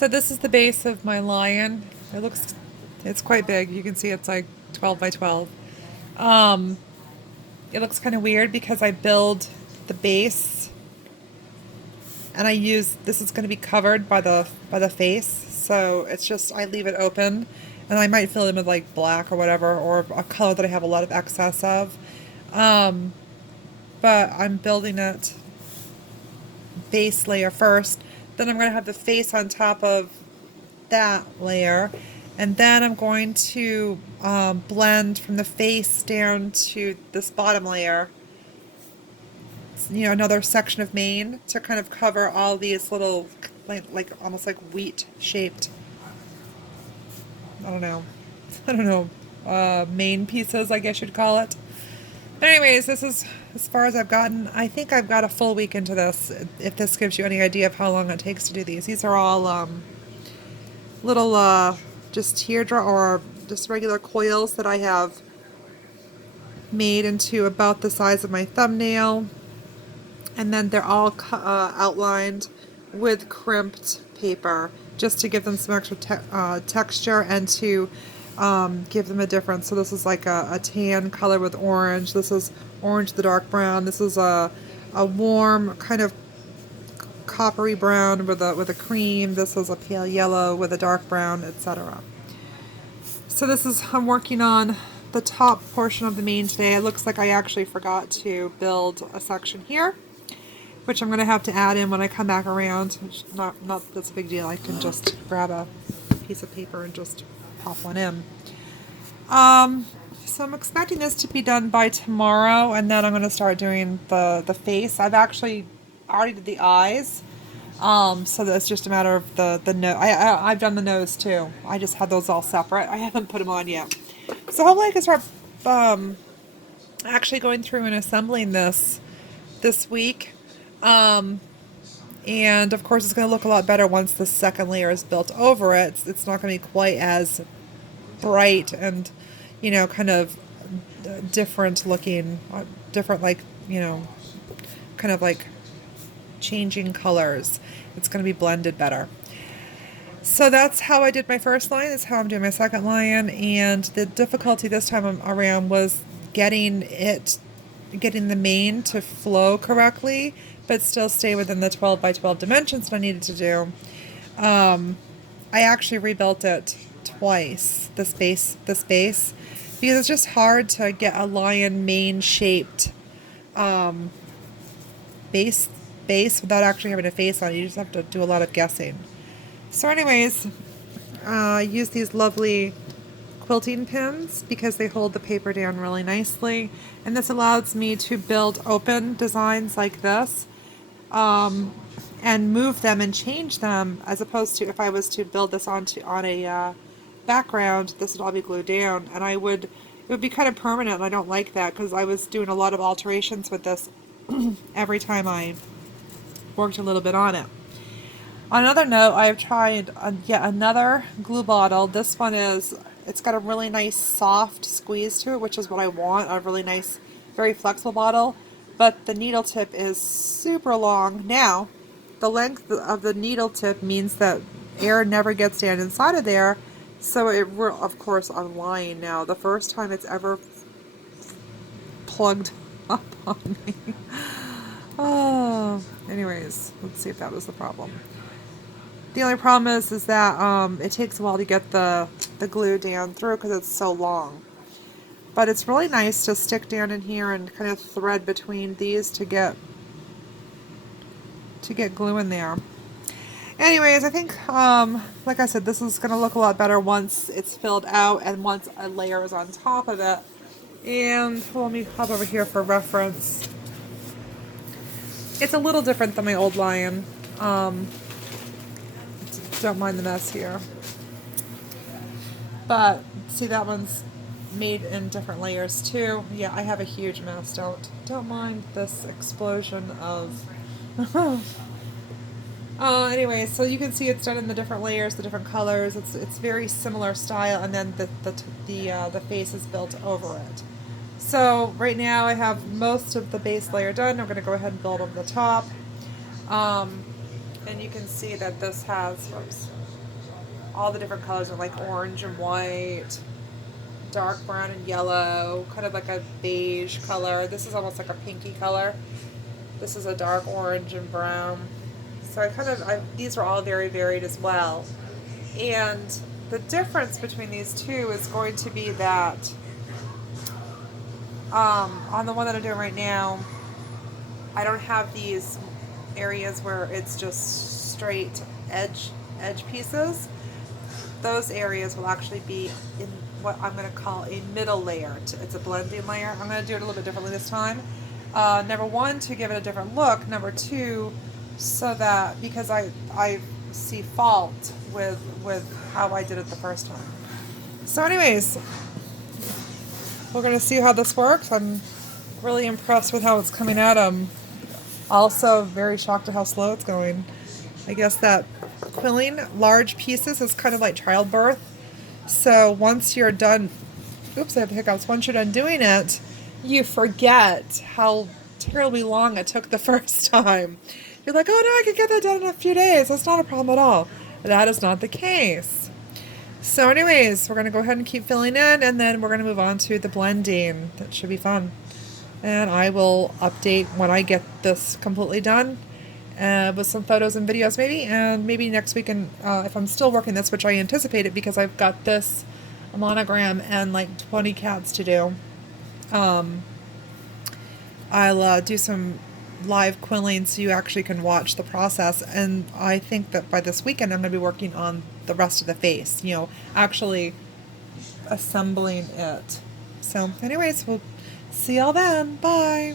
So this is the base of my lion. It's quite big. You can see it's like 12 by 12. Um, it looks kind of weird because I build the base and this is going to be covered by the face. So it's just, I leave it open and I might fill it in with like black or whatever, or a color that I have a lot of excess of. Um, but I'm building it base layer first. Then I'm going to have the face on top of that layer, and then I'm going to blend from the face down to this bottom layer, another section of mane to kind of cover all these little, like almost like wheat shaped, I don't know, I don't know, mane pieces, I guess you'd call it. Anyways, this is as far as I've gotten. I think I've got a full week into this, if this gives you any idea of how long it takes to do these. These are all little just teardrop or just regular coils that I have made into about the size of my thumbnail, and then they're all outlined with crimped paper just to give them some extra texture and to give them a difference. So this is like a tan color with orange. This is orange the dark brown. This is a warm kind of coppery brown with a cream. This is a pale yellow with a dark brown, etc. So I'm working on the top portion of the mane today. It looks like I actually forgot to build a section here, which I'm going to have to add in when I come back around. Not that's a big deal. I can just grab a piece of paper and just pop one in. So I'm expecting this to be done by tomorrow, and then I'm going to start doing the face. I've actually already did the eyes. So that's just a matter of the nose. I've done the nose too. I just had those all separate. I haven't put them on yet. So hopefully I can start actually going through and assembling this week. And of course it's going to look a lot better once the second layer is built over it. It's not going to be quite as bright and, kind of different looking, different like, kind of like changing colors. It's going to be blended better. So that's how I did my first line. That's how I'm doing my second line. And the difficulty this time around was getting the mane to flow correctly, but still stay within the 12 by 12 dimensions that I needed to do. I actually rebuilt it twice, this base, because it's just hard to get a lion mane shaped base without actually having a face on it. You just have to do a lot of guessing. So anyways, I use these lovely quilting pins because they hold the paper down really nicely, and this allows me to build open designs like this and move them and change them, as opposed to if I was to build this on a background, this would all be glued down, and it would be kind of permanent, and I don't like that because I was doing a lot of alterations with this every time I worked a little bit on it. On another note, I've tried yet another glue bottle. This one it's got a really nice soft squeeze to it, which is what I want, a really nice, very flexible bottle, but the needle tip is super long. Now, the length of the needle tip means that air never gets down inside of there, so it will, of course, I'm lying now. The first time it's ever plugged up on me. Oh, anyways, let's see if that was the problem. The only problem is that it takes a while to get the glue down through because it's so long. But it's really nice to stick down in here and kind of thread between these to get glue in there. Anyways, I think, like I said, this is going to look a lot better once it's filled out and once a layer is on top of it. And let me hop over here for reference. It's a little different than my old lion. Don't mind the mess here. But see, that one's made in different layers too. Yeah, I have a huge mess. Don't mind this explosion of anyway, so you can see it's done in the different layers, the different colors. It's very similar style, and then the face is built over it. So right now I have most of the base layer done. I'm going to go ahead and build over the top. And you can see that this has, whoops, all the different colors, are like orange and white, dark brown and yellow, kind of like a beige color. This is almost like a pinky color. This is a dark orange and brown. So these are all very varied as well. And the difference between these two is going to be that on the one that I'm doing right now, I don't have these areas where it's just straight edge pieces. Those areas will actually be in what I'm going to call a middle layer. It's a blending layer. I'm going to do it a little bit differently this time. Number one, to give it a different look. Number two, so that, because I see fault with how I did it the first time. So anyways, we're going to see how this works. I'm really impressed with how it's coming out. I'm also very shocked at how slow it's going. I guess that quilling large pieces is kind of like childbirth. So once you're done, oops, I have the hiccups. Once you're done doing it, you forget how terribly long it took the first time. You're like, oh no, I can get that done in a few days. That's not a problem at all. That is not the case. So anyways, we're going to go ahead and keep filling in, and then we're going to move on to the blending. That should be fun. And I will update when I get this completely done with some photos and videos maybe. And maybe next week, and if I'm still working this, which I anticipate it because I've got this monogram and like 20 cats to do, I'll do some live quilling so you actually can watch the process. And I think that by this weekend I'm going to be working on the rest of the face, actually assembling it. So anyways, we'll see y'all then. Bye.